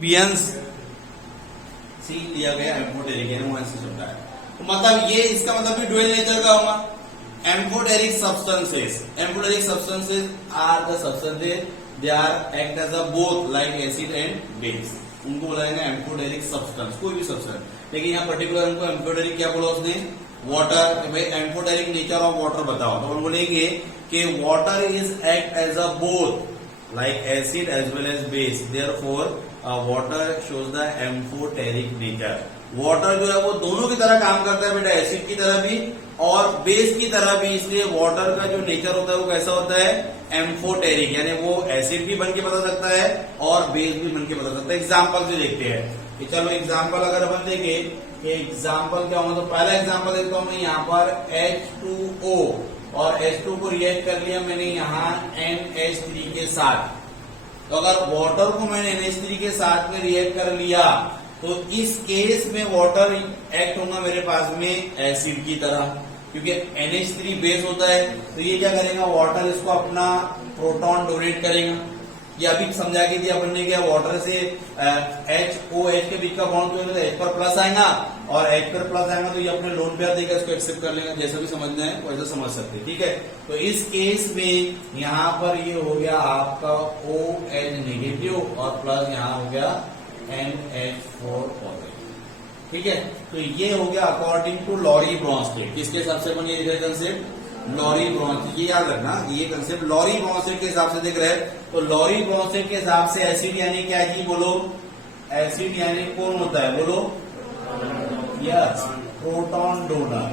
बियंस सी दिया गया एम्फोटेरिक यानी वहां से होता है। तो मतलब ये इसका मतलब भी डुअल नेचर का होगा। Amphoteric substances are the substances they are act as a both like acid and base, उनको बोला जाएगा एम्फोटेरिक सब्सटेंस, कोई भी सब्सटेंस। लेकिन यहाँ पर्टिकुलर हमको एम्फोटेरिक क्या बोला उसने, वाटर। भाई एम्फोटेरिक नेचर ऑफ वाटर बताओ, तो हम बोलेंगे कि water is act as a both like acid as well as base, therefore water shows the amphoteric nature. Water जो है वो दोनों की तरह काम करता है बेटा, एसिड की तरह भी और बेस की तरह भी, इसलिए वाटर का जो नेचर होता है वो कैसा होता है, एम्फोटेरिक, यानी वो एसिड भी बन के बता सकता है और बेस भी बन के बता सकता है। एग्जाम्पल से देखते हैं कि चलो एग्जाम्पल अगर अपन देखें कि एग्जाम्पल क्या होगा, तो पहला एग्जाम्पल देखता हूं मैं यहाँ पर H2O और H2 को रिएक्ट कर लिया मैंने यहाँ NH3 के साथ। तो अगर वाटर को मैंने NH3 के साथ में रिएक्ट कर लिया तो इस केस में वाटर एक्ट होगा मेरे पास में एसिड की तरह, क्योंकि NH3 बेस होता है। तो ये क्या करेगा, वाटर इसको अपना प्रोटॉन डोनेट करेगा। ये अभी समझा के दिया अपन ने, क्या वाटर से HOH के बीच का बॉन्ड तो H पर प्लस आएगा और H पर प्लस आएगा तो ये अपने लोन पेयर देगा, इसको एक्सेप्ट कर लेगा। जैसा भी समझना है वैसा समझ सकते हैं, ठीक है। तो इस केस में यहाँ पर ये हो गया आपका OH नेगेटिव और प्लस यहाँ हो गया NH4 पॉजिटिव, ठीक है। तो ये हो गया अकॉर्डिंग टू लॉरी ब्रॉन्स्टेड। किसके हिसाब से बनी ये कंसेप्ट, लॉरी ब्रॉन्स्टेड, ये याद रखना, ये कंसेप्ट लॉरी ब्रॉन्स्टेड के हिसाब से देख रहे हैं। तो लॉरी ब्रॉन्स्टेड के हिसाब से एसिड यानी क्या जी, बोलो एसिड यानी कौन होता है, बोलो yes proton donor,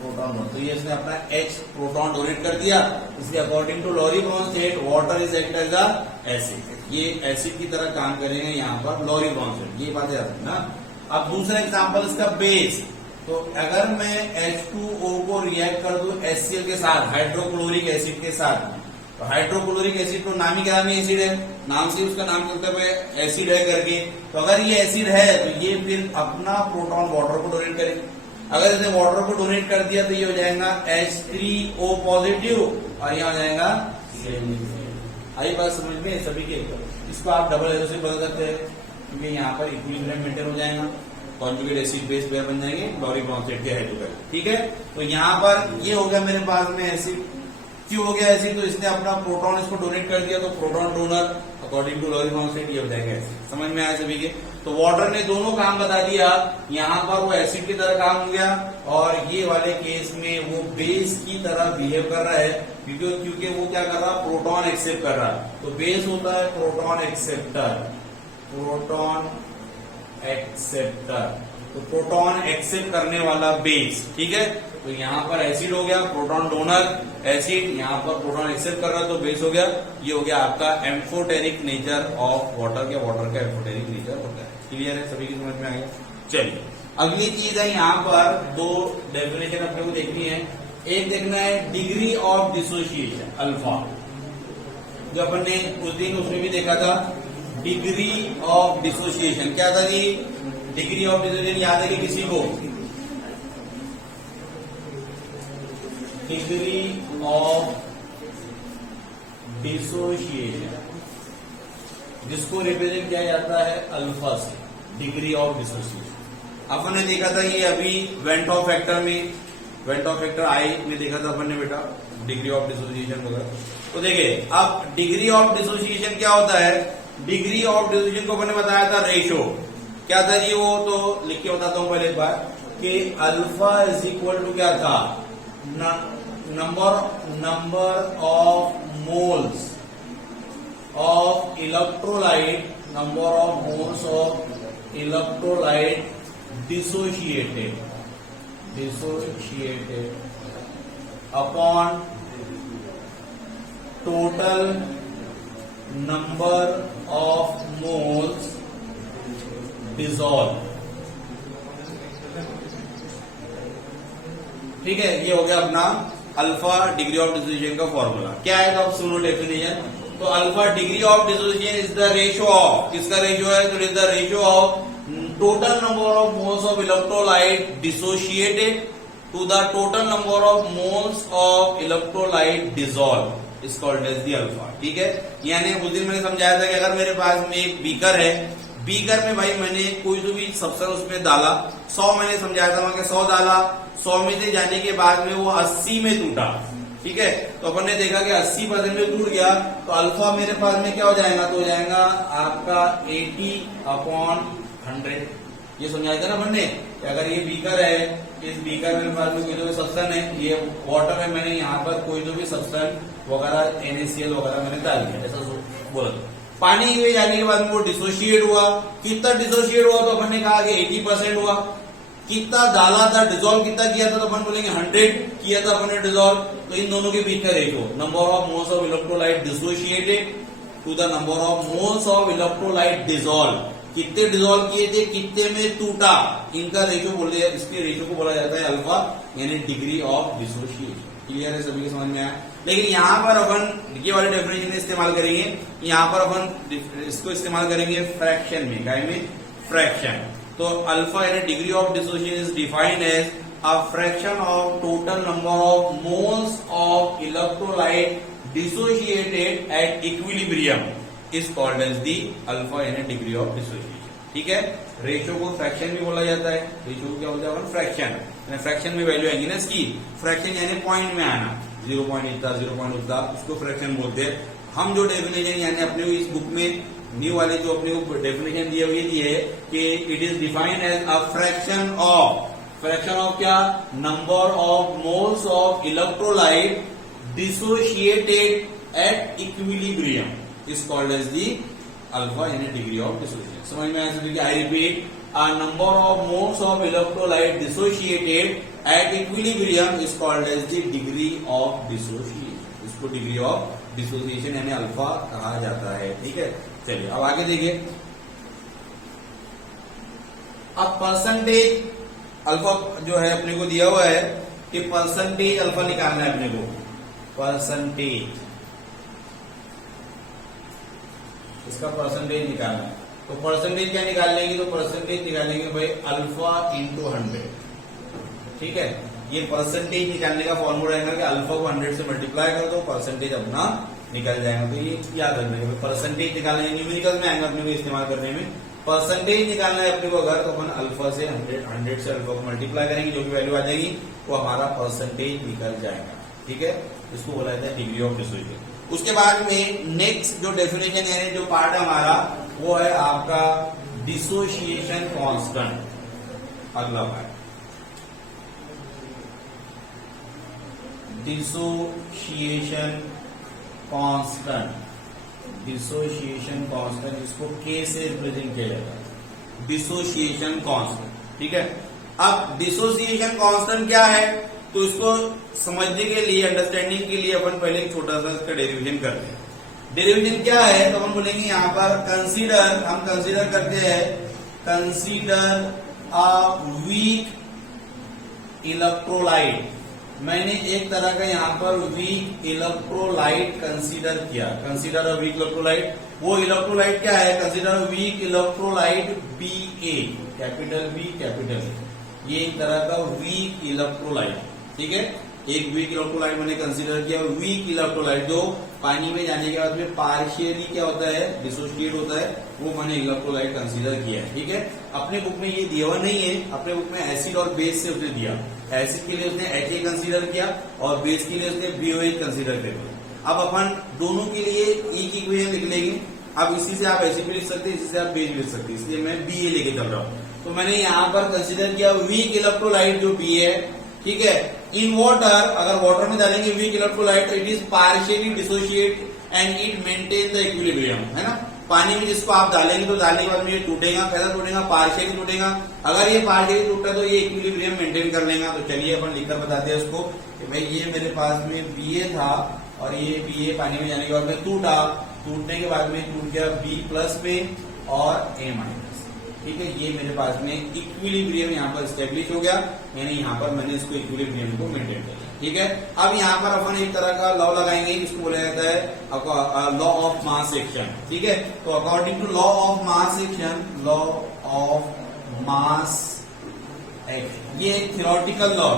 proton donor. तो ये इसने अपना H प्रोटॉन डोनेट कर दिया, इसलिए according to Lowry Bronsted water is act as a acid, ये एसिड की तरह काम करेंगे यहाँ पर लॉरी ब्रॉन्स्टेड, ये बात याद रखना। अब दूसरा एग्जांपल इसका बेस। तो अगर मैं H2O को रिएक्ट कर दूं HCl के साथ, हाइड्रोक्लोरिक एसिड के साथ, तो हाइड्रोक्लोरिक एसिड तो नाम ही क्या नाम, एसिड है, नाम से उसका नाम चलता है एसिड है करके। तो अगर ये एसिड है तो ये फिर अपना प्रोटॉन वाटर को डोनेट करेगा। अगर इसने वाटर को डोनेट कर दिया तो ये हो जाएगा H3O पॉजिटिव और यहाँ हो जाएगा। आई बात समझ में सभी के। इसको आप डबल एरो से बदल सकते हैं क्योंकि यहाँ पर इक्विलिब्रियम मेंटेन हो जाएगा, कॉन्जुगेट एसिड बेस पेयर बन जाएंगे लॉरी ब्रॉन्स्टेड के हाइड्रोजन, ठीक है। तो यहाँ पर ये हो गया मेरे पास में एसिड, क्यों हो गया एसिड, तो इसने अपना प्रोटॉन इसको डोनेट कर दिया, तो proton donor according to Lowry Bronsted ये हो जाएगा एसिड। समझ में आया सभी के। तो वाटर ने दोनों काम बता दिया, यहाँ पर वो एसिड की तरह काम हो गया और ये वाले केस में वो बेस की तरह बिहेव कर रहा है, क्योंकि वो क्या कर रहा है, प्रोटॉन एक्सेप्ट कर रहा है। तो बेस होता है प्रोटॉन एक्सेप्टर, प्रोटॉन एक्सेप्टर, तो प्रोटॉन एक्सेप्ट करने वाला बेस, ठीक है। तो यहाँ पर एसिड हो गया, प्रोटॉन डोनर एसिड, यहाँ पर प्रोटॉन एक्सेप्ट कर रहा है तो बेस हो गया। ये हो गया आपका एम्फोटेरिक नेचर ऑफ वाटर, के वाटर का एम्फोटेरिक नेचर होता है। क्लियर है, सभी की समझ में आ गया। चलिए अगली चीज है, यहाँ पर दो डेफिनेशन अपने को देखनी है। एक देखना है डिग्री ऑफ डिसोसिएशन अल्फा, जो अपन ने उस दिन उसमें भी देखा था, डिग्री ऑफ डिसोसिएशन क्या था जी, डिग्री ऑफ डिसोसिएशन याद है कि किसी को, डिग्री ऑफ डिसोसिएशन जिसको रिप्रेजेंट किया जाता है अल्फा से, डिग्री ऑफ डिसोसिएशन। अपन ने देखा था ये अभी वेंट ऑफ फैक्टर में, वेंट ऑफ फैक्टर आई में देखा था अपन ने बेटा डिग्री ऑफ डिसोसिएशन वगैरह। तो देखिए अब डिग्री ऑफ डिसोसिएशन क्या होता है, डिग्री ऑफ डिसोसिएशन को अपन ने बताया था रेशो, क्या था जी, वो तो लिख के बताता हूं पहले एक बार कि अल्फा इज इक्वल टू क्या था, number of moles of electrolyte, number of moles of electrolyte dissociated upon total number of moles dissolved, ठीक है। ये हो गया अपना अल्फा डिग्री ऑफ डिसोसिएशन का फॉर्मूला। क्या है, अब सुनो डेफिनेशन। तो alpha degree of dissociation is the ratio of, किसका रेशियो है, तो is the ratio of total number of moles of electrolyte dissociated to the total number of moles of electrolyte dissolve is called as the alpha, ठीक है। यानी उस दिन मैंने समझाया था कि अगर मेरे पास में एक बीकर है, बीकर में भाई मैंने कोई जो भी सब्सटेंस उसमें डाला, 100 मैंने समझाया था वहां के 100 डाला, 100 में से जाने के बाद में वो 80 में टूटा, ठीक है। तो अपन ने देखा कि 80% में टूट गया, तो अल्फा मेरे पास में क्या हो जाएगा, तो हो जाएगा आपका 80/100। ये समझाया था ना अपन ने, अगर ये बीकर है, इस बीकर में पास में कोई जो भी सब्सटेंस है, ये वाटर में मैंने यहाँ पर कोई जो भी सब्सटेंस वगैरह NaCl वगैरह मैंने डाल दिया, ऐसा बोला। पानी में जाने के बाद में वो डिसोशिएट हुआ, कितना डिसोशिएट हुआ, तो अपन ने कहा कि 80% हुआ। कितना डाला था, डिजोल्व कितना किया था, तो अपन बोलेंगे 100 किया था अपन ने डिजोल्व। तो इन दोनों के बीच का ratio, number of moles of electrolyte dissociated to the number of moles of electrolyte dissolve, कितने डिजोल्व किए थे, कितने में टूटा, इनका रेशियो बोल दिया। इसके रेशियो को बोला जाता है अल्फा, यानी डिग्री ऑफ डिसोशिएशन। क्लियर है, सभी के समझ में आया। लेकिन यहाँ पर अपन ये वाले डेफिनेशन इस्तेमाल करेंगे, यहाँ पर अपन इसको इस्तेमाल करेंगे फ्रैक्शन में, क्या में, फ्रैक्शन। तो अल्फा यानी degree of dissociation is defined as a fraction of total number of moles of electrolyte dissociated at equilibrium is called as the alpha यानी डिग्री ऑफ डिसोसिएशन। ठीक है, रेशियो को फ्रैक्शन भी बोला जाता है। रेशियो को क्या बोलते हैं, फ्रैक्शन। फ्रैक्शन में वैल्यू आएगी ना इसकी, फ्रैक्शन यानी पॉइंट में आना, 0 पॉइंट इतना, 0 पॉइंट उतना, उसको फ्रैक्शन बोलते हैं। हम जो डेफिनेशन यानी अपने इस बुक में न्यू वाले जो अपने को डेफिनेशन दिए हुए है कि it is defined as a fraction of क्या, number of moles of electrolyte dissociated at equilibrium is called as the alpha यानी डिग्री ऑफ डिसोसिएशन। समझ में आया? I repeat, a number of moles of electrolyte dissociated at equilibrium is called as the degree of dissociation। इसको degree of dissociation यानी alpha कहा जाता है। ठीक है, चलिए अब आगे देखिए। अब परसेंटेज अल्फा जो है अपने को दिया हुआ है कि परसेंटेज अल्फा निकालना है अपने को, परसेंटेज, इसका परसेंटेज निकालना है। तो परसेंटेज क्या निकाल लेंगे, तो परसेंटेज निकाल लेंगे भाई अल्फा इंटू 100। ठीक है, ये परसेंटेज निकालने का फॉर्मूला है कि अल्फा को 100 से मल्टीप्लाई कर दो, परसेंटेज अपना निकल जाएगा। तो ये याद रखना है, परसेंटेज निकालना है, न्यूमेरिकल में आएगा अपने को इस्तेमाल करने में। परसेंटेज निकालना है अपने को अगर, तो अपन अल्फा से 100 से अल्फा को मल्टीप्लाई करेंगे, जो भी वैल्यू आ जाएगी वो हमारा परसेंटेज निकल जाएगा। ठीक है, इसको बोला जाता है डिग्री ऑफ डिसोसिएशन। उसके बाद में नेक्स्ट जो डेफिनेशन है, जो पार्ट है हमारा, वो है आपका डिसोसिएशन कांस्टेंट। अगला part dissociation constant. Dissociation constant, इसको के से रिप्रेजेंट किया जाता है, डिसोसिएशन कांस्टेंट। ठीक है, अब डिसोसिएशन कांस्टेंट क्या है, तो इसको समझने के लिए, अंडरस्टैंडिंग के लिए अपन पहले एक छोटा सा इसका डेरिवेशन करते हैं। डेरिवेशन क्या है, तो हम बोलेंगे यहाँ पर कंसीडर, हम कंसीडर करते हैं, कंसीडर अ वीक इलेक्ट्रोलाइट। मैंने एक तरह का यहाँ पर वीक इलेक्ट्रोलाइट कंसीडर किया, कंसीडर अ वीक इलेक्ट्रोलाइट। वो इलेक्ट्रोलाइट क्या है, consider a weak electrolyte Ba, capital B capital, ये एक तरह का वीक इलेक्ट्रोलाइट। ठीक है, एक वीक इलेक्ट्रोलाइट मैंने कंसीडर किया। वीक इलेक्ट्रोलाइट जो पानी में जाने के बाद में पार्शियली क्या होता है, डिसोसिएट होता है, वो मैंने इलेक्ट्रोलाइट कंसीडर किया है। ठीक है, अपने बुक में ये दिया हुआ नहीं है, अपने बुक में एसिड और बेस से उसने दिया। एसिड के लिए उसने Ha कंसीडर किया और बेस के लिए उसने BOH कंसीडर किया। अब अपन दोनों के लिए एक इक्वेशन लिख लेंगे। अब इसी से आप एसिड भी लिख सकते हैं, इसी से आप बेस भी लिख सकते हैं, इसलिए मैं Ba लेके चल रहा हूँ। तो मैंने यहाँ पर कंसीडर किया वीक इलेक्ट्रोलाइट जो Ba है। ठीक है, इन वाटर, अगर वाटर में डालेंगे weak electrolyte, it is partially dissociate and it maintain the equilibrium, है ना। पानी में जिसको आप डालेंगे तो डालने के बाद में ये टूटेगा, कैसा टूटेगा, पार्शियली टूटेगा। अगर ये पार्शियली टूटा तो ये इक्विलिब्रियम मेंटेन कर लेगा। तो चलिए अपन लिखकर बताते हैं उसको कि भाई ये मेरे पास में Ba था और ये Ba पानी में जाने के बाद में टूटा, टूटने के बाद में टूट गया B प्लस में और A माइनस। ठीक है, ये मेरे पास में इक्विलिब्रियम यहाँ पर स्टेब्लिश हो गया, यानी यहाँ पर मैंने इसको इक्विलिब्रियम को मेंटेन कर लिया। ठीक है, अब यहाँ पर अपन एक तरह का लॉ लगाएंगे, इसको बोला जाता है लॉ ऑफ मास एक्शन। ठीक है, तो according to law of mass action, law of mass action, ये एक थ्योरेटिकल लॉ।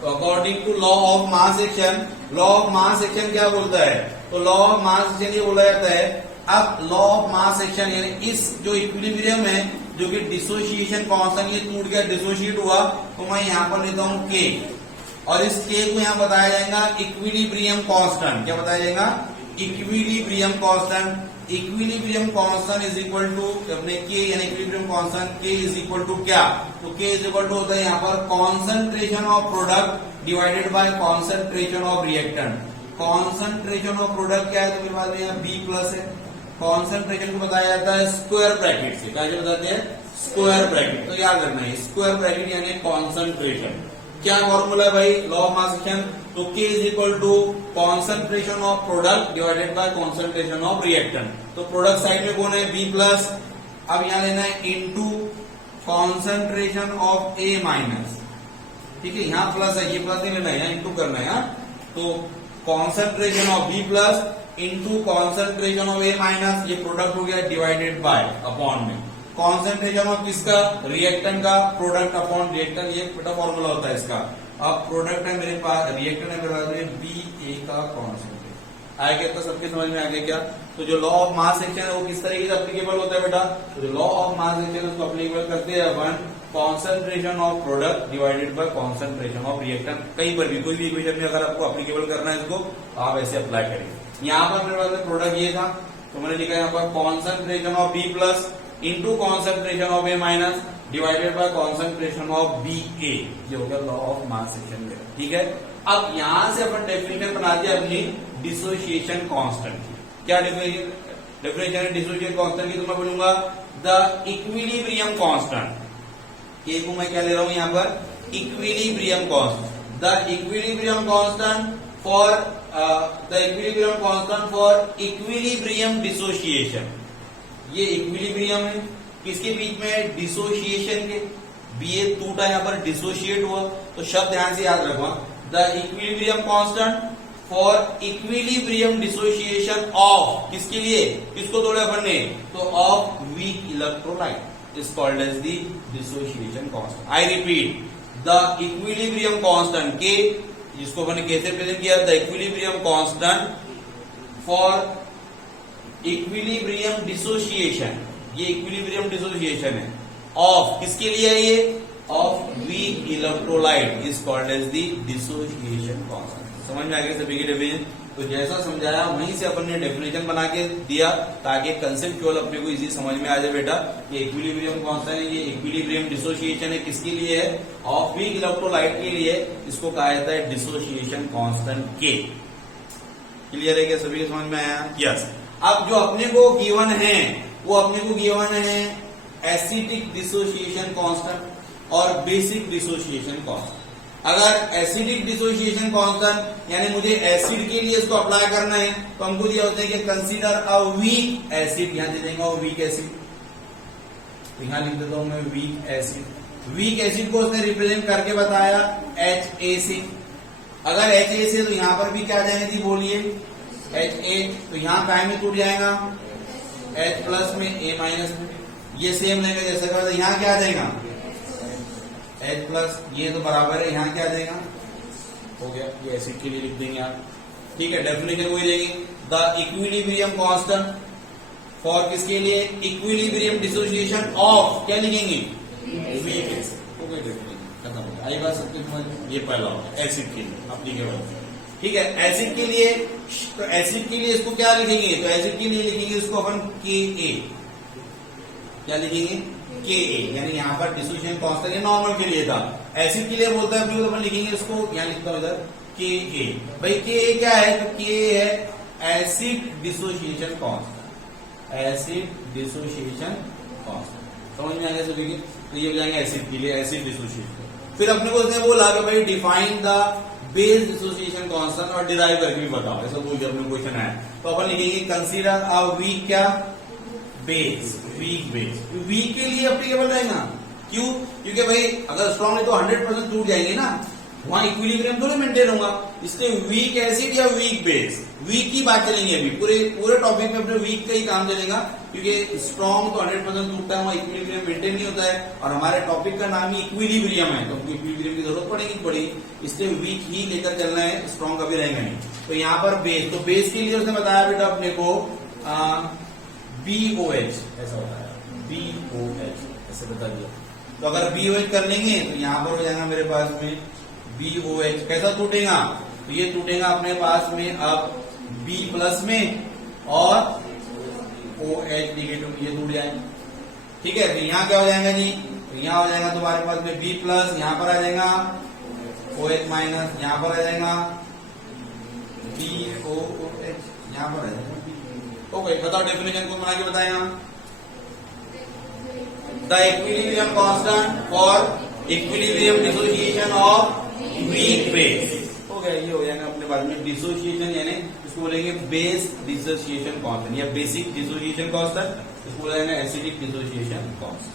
तो according to law of mass action, law of mass action क्या बोलता है, तो लॉ ऑफ मास एक्शन ये बोला जाता है अब लॉ ऑफ मास एक्शन यानी इस जो इक्विलिब्रियम है जो कि डिसोसिएशन कांस्टेंट ये टूट गया, डिसोसिएट हुआ, तो मैं यहां पर लेता हूं के, और इस के को यहां बताया जाएगा इक्विलिब्रियम कांस्टेंट। क्या बताया जाएगा? Equilibrium constant. Equilibrium constant is equal to अपने के यानी equilibrium constant K is equal to क्या? तो के इज इक्वल टू होता है यहां पर concentration of product divided by concentration of reactant. Concentration of product क्या है? तो मेरे पास में यहाँ बी प्लस है। कॉन्सेंट्रेशन को बताया जाता है स्क्वायर ब्रैकेट से। क्या बताते हैं? Square bracket. तो याद रखना है स्क्वायर ब्रैकेट यानी कॉन्सेंट्रेशन। क्या फॉर्मूला है भाई लॉ ऑफ मास एक्शन? तो K is equal to concentration of product divided by concentration of reactant. तो प्रोडक्ट साइड में कौन है? B plus. अब यहां लेना है into concentration of A minus. ठीक है, यहां प्लस है, ये प्लस नहीं लेना है, यहां इंटू करना है। तो concentration of B plus into concentration of A minus, ये प्रोडक्ट हो गया डिवाइडेड बाय अपॉन में कॉन्सेंट्रेशन ऑफ किसका? रिएक्टेंट का, प्रोडक्ट अपॉन रिएक्टेंट, ये बेटा फॉर्मूला होता है इसका। अब प्रोडक्ट है मेरे पास, रिएक्टेंट है मेरे पास में बी ए का कॉन्सेंट्रेशन। आया क्या? तो सबके समझ में आ गया क्या? तो जो लॉ ऑफ मास एक्शन है वो किस तरीके से अप्लीकेबल होता है बेटा? तो जो लॉ ऑफ मास एक्शन उसको अप्लीकेबल करते हैं अपन concentration of product divided by concentration of reactant. कहीं पर भी कोई भी इक्वेशन में अगर आपको अप्लीकेबल करना है इसको, आप ऐसे अप्लाई करेंगे। यहाँ पर मेरे पास में प्रोडक्ट ये था, तो मैंने लिखा यहाँ पर concentration of B plus into concentration of A minus divided by concentration of B A. ये हो गया लॉ ऑफ मास एक्शन मेरा। ठीक है, अब यहां से अपन डेफिनेशन बनाते हैं अपनी डिसोसिएशन कांस्टेंट की। क्या डेफिनेशन है डिसोसिएशन कांस्टेंट की? तो मैं बोलूंगा द इक्विलिब्रियम कांस्टेंट। के को मैं क्या ले रहा हूं यहां पर? Equilibrium constant. The equilibrium constant for equilibrium dissociation. ये इक्विलिब्रियम है किसके बीच में? डिसोसिएशन के। बी ए टूटा यहां पर डिसोसिएट हुआ, तो शब्द ध्यान से याद रखो, the equilibrium constant for equilibrium dissociation of, किसके लिए? किसको तोड़े अपन ने? तो of weak electrolyte is called as the dissociation constant. I repeat, the equilibrium constant K, जिसको अपन ने कैसे प्रेजेंट किया? The equilibrium constant for equilibrium dissociation, ये इक्विलिब्रियम डिसोसिएशन है ऑफ, किसके लिए है ये? Of weak electrolyte is called as the dissociation constant. समझ में आ गया सभी की डेफिनेशन? तो जैसा समझाया वहीं से अपन ने डेफिनेशन बना के दिया ताकि कंसेप्चुअल अपने को इजी समझ में आ जाए बेटा। ये इक्विलिब्रियम कांस्टेंट है, ये इक्विलिब्रियम डिसोसिएशन है, किसके लिए है? ऑफ वीक इलेक्ट्रोलाइट के लिए। इसको कहा जाता है डिसोसिएशन कांस्टेंट के। क्लियर है क्या सभी के समझ में आया? यस। अब जो अपने को गिवन है वो अपने को गिवन है एसिडिक डिसोसिएशन कांस्टेंट और बेसिक डिसोसिएशन कांस्टेंट। अगर एसिडिक डिसोसिएशन कांस्टेंट यानी मुझे एसिड के लिए इसको अप्लाई करना है, तो हमको दिया होता है कि कंसीडर अ वीक एसिड। यहां दे देंगे वीक एसिड, यहां लिख देता हूं मैं वीक एसिड। वीक एसिड को उसने रिप्रेजेंट करके बताया HAC। अगर HA से तो यहां पर भी क्या आ जाएगी? बोलिए HA, तो यहां काय में टूट जाएगा? H प्लस में A माइनस में। ये सेम रहेगा जैसे का, यहां क्या आ जाएगा? H प्लस, ये तो बराबर है, यहां क्या आ जाएगा? हो गया, ये एसिड के लिए लिख देंगे आप। ठीक है, डेफिनेशन वही रहेगी, द इक्विलिब्रियम कांस्टेंट फॉर किसके लिए? इक्विलिब्रियम डिसोसिएशन ऑफ, क्या लिखेंगे? Weak acid. हो गया डेफिनेशन, खत्म हो गया। आई बात सबके समझ में? ये पहला एसिड के लिए अप्लीकेबल। ठीक है, एसिड के लिए, तो एसिड के लिए इसको क्या लिखेंगे? तो एसिड के लिए लिखेंगे इसको अपन Ka। क्या लिखेंगे? Ka, यानी यहाँ पर डिसोसिएशन कांस्टेंट नॉर्मल के लिए था, एसिड के लिए बोलता है तो अपन लिखेंगे इसको, यहाँ लिखता हूं इधर Ka। भाई Ka क्या है? तो Ka है acid dissociation constant. Acid dissociation constant समझ में आ गया सभी की? तो ये हो जाएंगे एसिड के लिए, एसिड डिसोसिएशन। फिर अपने को उसने बोला कि भाई define the base dissociation constant और डिराइव करके भी बताओ, ऐसा कोई जब में क्वेश्चन आया तो अपन लिखेंगे कंसीडर अ वीक क्या? Base, weak base. वीक के लिए अप्लीकेबल रहेगा, क्यों? क्योंकि भाई अगर स्ट्रॉन्ग है तो 100% टूट जाएंगे ना, वहां इक्विलिब्रियम थोड़ी मेंटेन होगा। इसलिए वीक एसिड या वीक बेस, वीक की बात चलेंगे अभी, पूरे टॉपिक में अपने वीक का ही काम चलेगा, क्योंकि स्ट्रॉन्ग तो 100% टूटता है, वहां इक्विलिब्रियम मेंटेन नहीं होता है, और हमारे टॉपिक का नाम ही इक्विलिब्रियम है, तो इक्विलिब्रियम की जरूरत पड़ेगी, इसलिए वीक ही लेकर चलना है, स्ट्रॉन्ग कभी रहेगा नहीं। तो यहाँ पर बेस, तो बेस के लिए उसने बताया बेटा अपने को BOH ऐसा होता है, BOH ऐसे बता दिया। तो अगर BOH कर लेंगे तो यहां पर हो जाएगा मेरे पास में BOH। कैसा टूटेगा? तो ये टूटेगा अपने पास में अब B प्लस में और OH निगेटिव में, ये टूट जाएगा। ठीक है, तो यहाँ क्या हो जाएगा जी? तो यहाँ हो जाएगा तुम्हारे पास में B प्लस, यहाँ पर आ जाएगा OH माइनस, यहाँ पर आ जाएगा BOH, यहाँ पर आ जाएगा। ओके, बताओ डेफिनेशन को बना के बताएगा। The equilibrium constant for equilibrium dissociation of weak base. हो गया, ये हो जाएगा अपने पास में डिसोसिएशन, यानी इसको बोलेंगे बेस डिसोसिएशन कांस्टेंट या बेसिक डिसोसिएशन कांस्टेंट, इसको बोलेंगे एसिडिक डिसोसिएशन कांस्टेंट।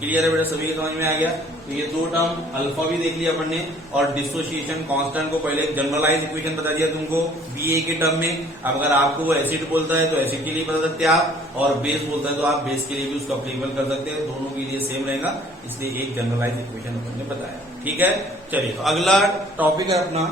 क्लियर है बेटा, सभी के समझ में आ गया। तो ये दो टर्म अल्फा भी देख लिया अपन ने और डिसोसिएशन कांस्टेंट को पहले जनरलाइज इक्वेशन बता दिया तुमको BA के टर्म में। अब अगर आपको वो एसिड बोलता है तो एसिड के लिए बता सकते हैं आप, और बेस बोलता है तो आप बेस के लिए भी उसको अप्लीकेबल कर सकते हैं, दोनों के लिए सेम रहेगा, इसलिए एक जनरलाइज इक्वेशन अपन ने बताया। ठीक है, चलिए तो अगला टॉपिक है अपना